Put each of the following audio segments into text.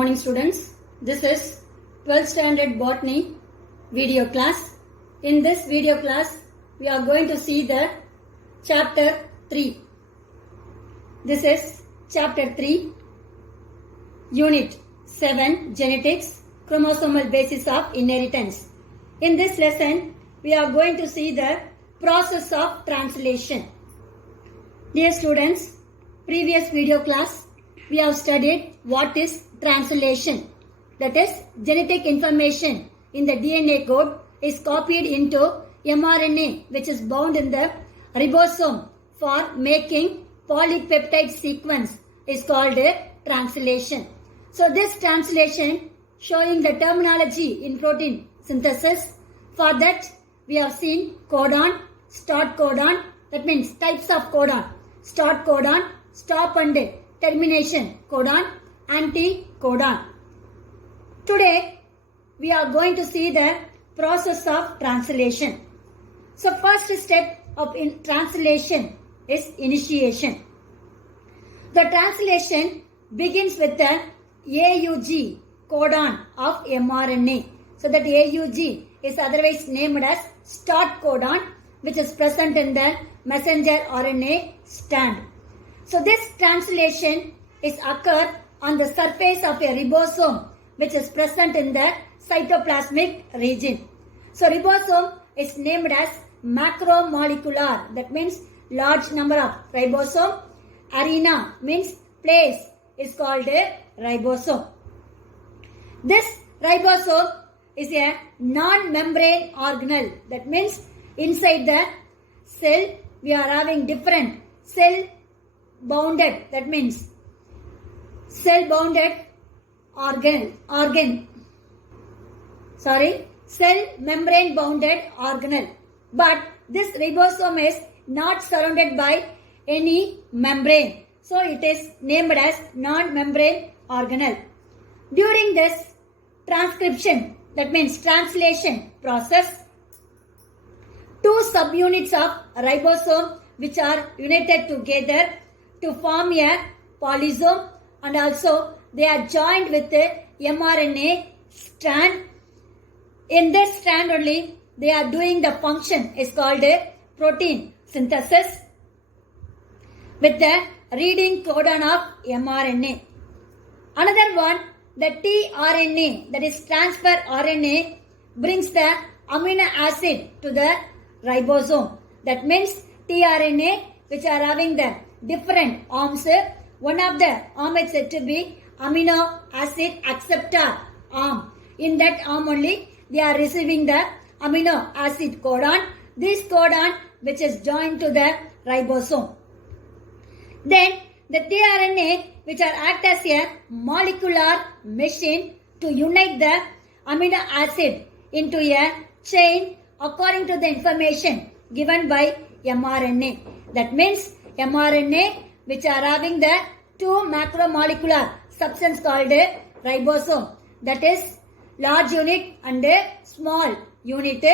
morning students. This is 12th standard botany video class. In this video class we are going to see the chapter 3. This is chapter 3 unit 7 genetics chromosomal basis of inheritance. In this lesson we are going to see the process of translation. Dear students, previous video class we have studied what is translation. That is, genetic information in the DNA code is copied into mRNA which is bound in the ribosome for making polypeptide sequence is called a translation. So this translation showing the terminology in protein synthesis. For that we have seen codon, start codon, that means types of codon, start codon, stop and termination codon, anticodon. Today we are going to see the process of translation. So first step of translation is initiation. The translation begins with the AUG codon of mRNA. So that AUG is otherwise named as start codon, which is present in the messenger RNA strand. So this translation is occur on the surface of a ribosome which is present in the cytoplasmic region. So ribosome is named as macromolecular, that means large number of ribosome. Arena means place is called a ribosome. This ribosome is a non-membrane organelle, that means inside the cell we are having different cell bounded, that means cell membrane bounded organelle. But this ribosome is not surrounded by any membrane. So it is named as non-membrane organelle. During this transcription, that means translation process, two subunits of ribosome which are united together to form a polysome, and also they are joined with the mRNA strand. In this strand only they are doing the function is called a protein synthesis with the reading codon of mRNA. Another one, the tRNA, that is transfer RNA, brings the amino acid to the ribosome. That means tRNA which are having the different arms. One of the arm is said to be amino acid acceptor arm. In that arm only they are receiving the amino acid codon. This codon which is joined to the ribosome. Then the tRNA which are act as a molecular machine to unite the amino acid into a chain according to the information given by mRNA. That means mRNA which are having the two macromolecular substance called a ribosome, that is large unit and a small unit.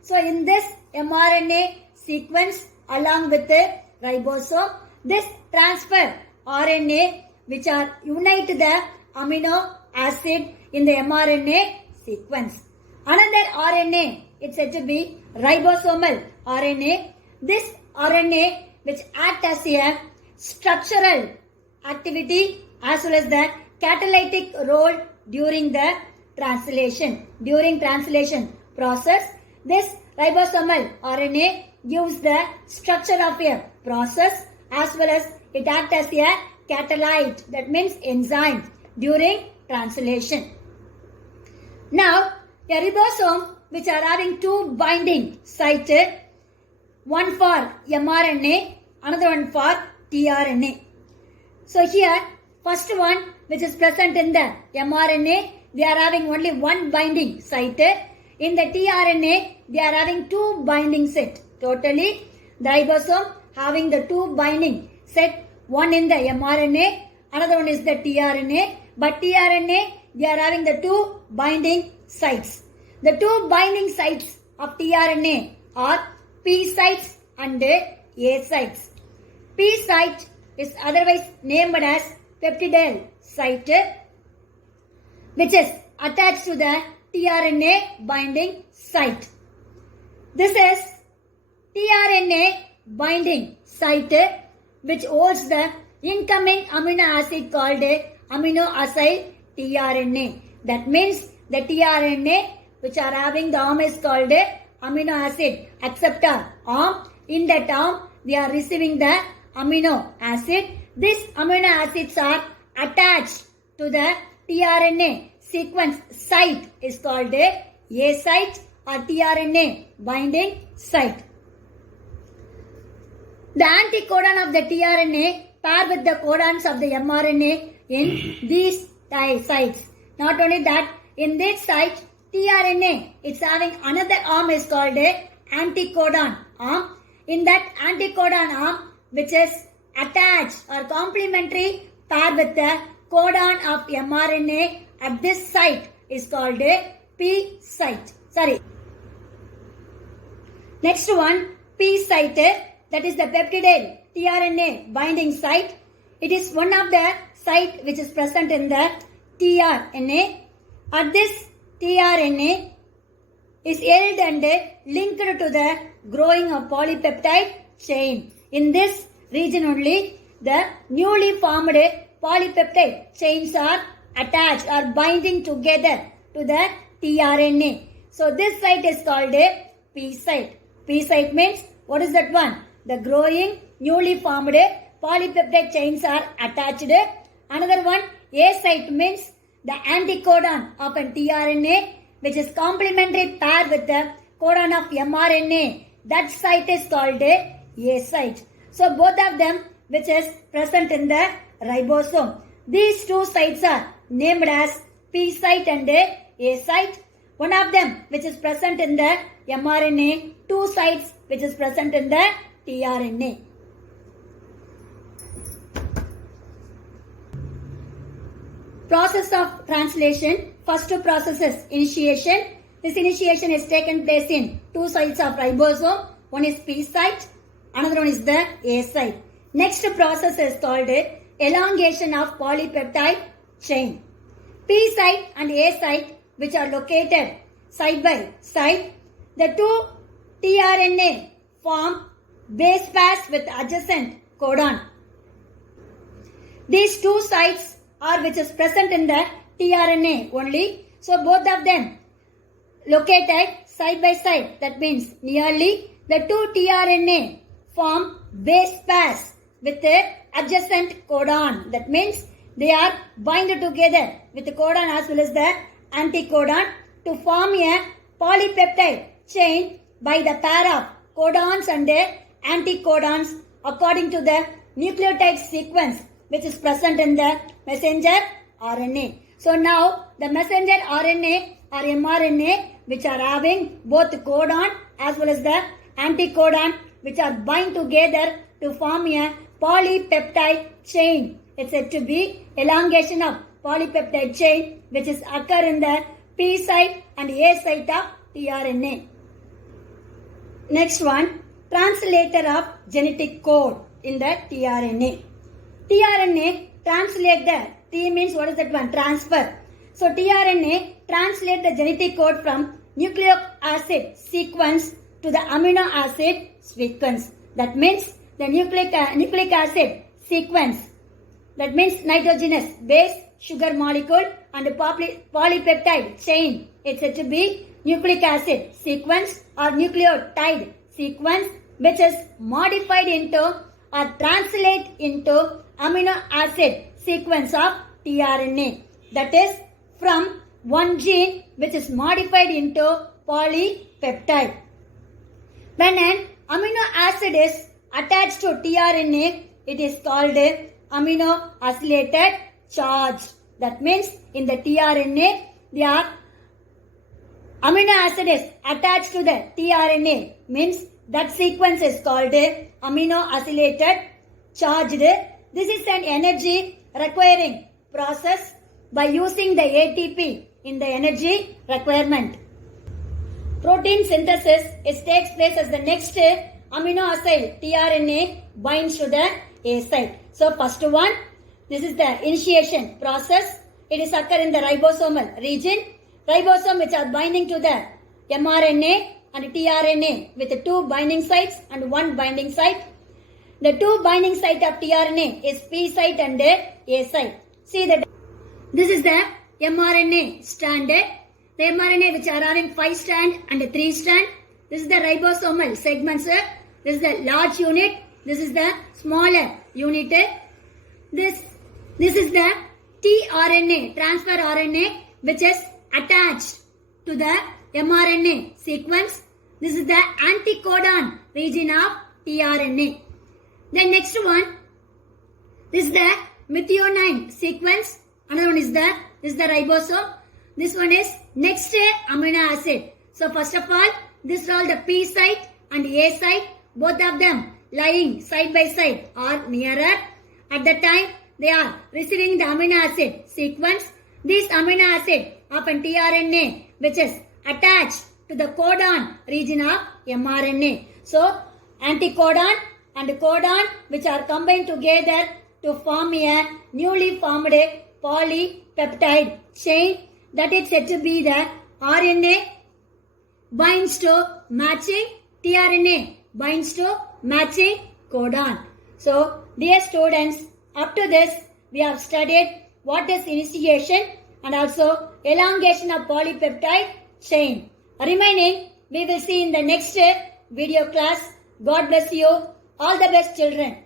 So in this mRNA sequence along with the ribosome, this transfer RNA which are unite the amino acid in the mRNA sequence. Another RNA, it's said to be ribosomal RNA. This RNA which act as a structural activity as well as the catalytic role during the translation. During translation process, this ribosomal RNA gives the structure of a process as well as it acts as a catalyte, that means enzyme during translation. Now, a ribosome which are having two binding sites, one for mRNA, another one for tRNA. So here, first one which is present in the mRNA, they are having only one binding site. In the tRNA, they are having two binding set. Totally, the ribosome having the two binding set, one in the mRNA, another one is the tRNA. But tRNA, they are having the two binding sites. The two binding sites of tRNA are P sites and A sites. P site is otherwise named as peptidyl site which is attached to the tRNA binding site. This is tRNA binding site which holds the incoming amino acid called amino acyl tRNA. That means the tRNA which are having the arm is called amino acid acceptor arm. In that arm, we are receiving the amino acid. These amino acids are attached to the tRNA sequence site is called A site or tRNA binding site. The anticodon of the tRNA pair with the codons of the mRNA in these sites. Not only that, in this site, tRNA is having another arm is called anticodon arm. In that anticodon arm, which is attached or complementary pair with the codon of mRNA at this site is called P site. Next one, P site, that is the peptidyl tRNA binding site. It is one of the site which is present in the tRNA. At this tRNA is held and linked to the growing of polypeptide chain. In this region only, the newly formed polypeptide chains are attached or binding together to the tRNA. So this site is called a P site. P site means, what is that one? The growing newly formed polypeptide chains are attached. Another one, A site means the anticodon of a tRNA which is complementary pair with the codon of mRNA. That site is called A site. So both of them which is present in the ribosome. These two sites are named as P site and A site. One of them which is present in the mRNA, two sites which is present in the tRNA. Process of translation. First process is initiation. This initiation is taken place in two sites of ribosome. One is P site, another one is the A site. Next process is called elongation of polypeptide chain. P site and A site which are located side by side. The two tRNA form base pairs with adjacent codon. These two sites are which is present in the tRNA only. So both of them located side by side. That means nearly the two tRNA form base pairs with the adjacent codon. That means they are bind together with the codon as well as the anticodon to form a polypeptide chain by the pair of codons and anticodons according to the nucleotide sequence which is present in the messenger RNA. So now the messenger RNA or mRNA which are having both codon as well as the anticodon which are bind together to form a polypeptide chain. It's said to be elongation of polypeptide chain which is occur in the P site and A site of tRNA. Next one, translator of genetic code in the tRNA. tRNA translate the T means what is that one? Transfer. So tRNA translate the genetic code from nucleic acid sequence to the amino acid sequence. That means the nucleic acid sequence. That means nitrogenous base, sugar molecule and polypeptide chain. It's said to be nucleic acid sequence or nucleotide sequence which is modified into or translate into amino acid sequence of tRNA. That is from one gene which is modified into polypeptide. When an amino acid is attached to tRNA, it is called a amino acylated charge. That means in the tRNA, the amino acid is attached to the tRNA means that sequence is called a amino acylated charged. This is an energy requiring process by using the ATP in the energy requirement. Protein synthesis takes place as the next amino acid tRNA binds to the A site. So first one, this is the initiation process. it is occur in the ribosomal region. Ribosome which are binding to the mRNA and tRNA with 2 binding sites and 1 binding site. The 2 binding site of tRNA is P site and A site. See that this is the mRNA stranded. The mRNA which are having 5 strand and 3 strand. This is the ribosomal segments. This is the large unit. This is the smaller unit. This is the tRNA, transfer RNA, which is attached to the mRNA sequence. This is the anticodon region of tRNA. Then next one, this is the methionine sequence. Another one is this is the ribosome. This one is next amino acid. So first of all, this is all the P site and A site. Both of them lying side by side or nearer. At the time they are receiving the amino acid sequence. This amino acid of an tRNA which is attached to the codon region of mRNA. So anticodon and codon which are combined together to form a newly formed polypeptide chain that is said to be the RNA binds to matching tRNA binds to matching codon. So dear students, up to this we have studied what is initiation and also elongation of polypeptide chain. Remaining we will see in the next video class. God bless you. All the best children.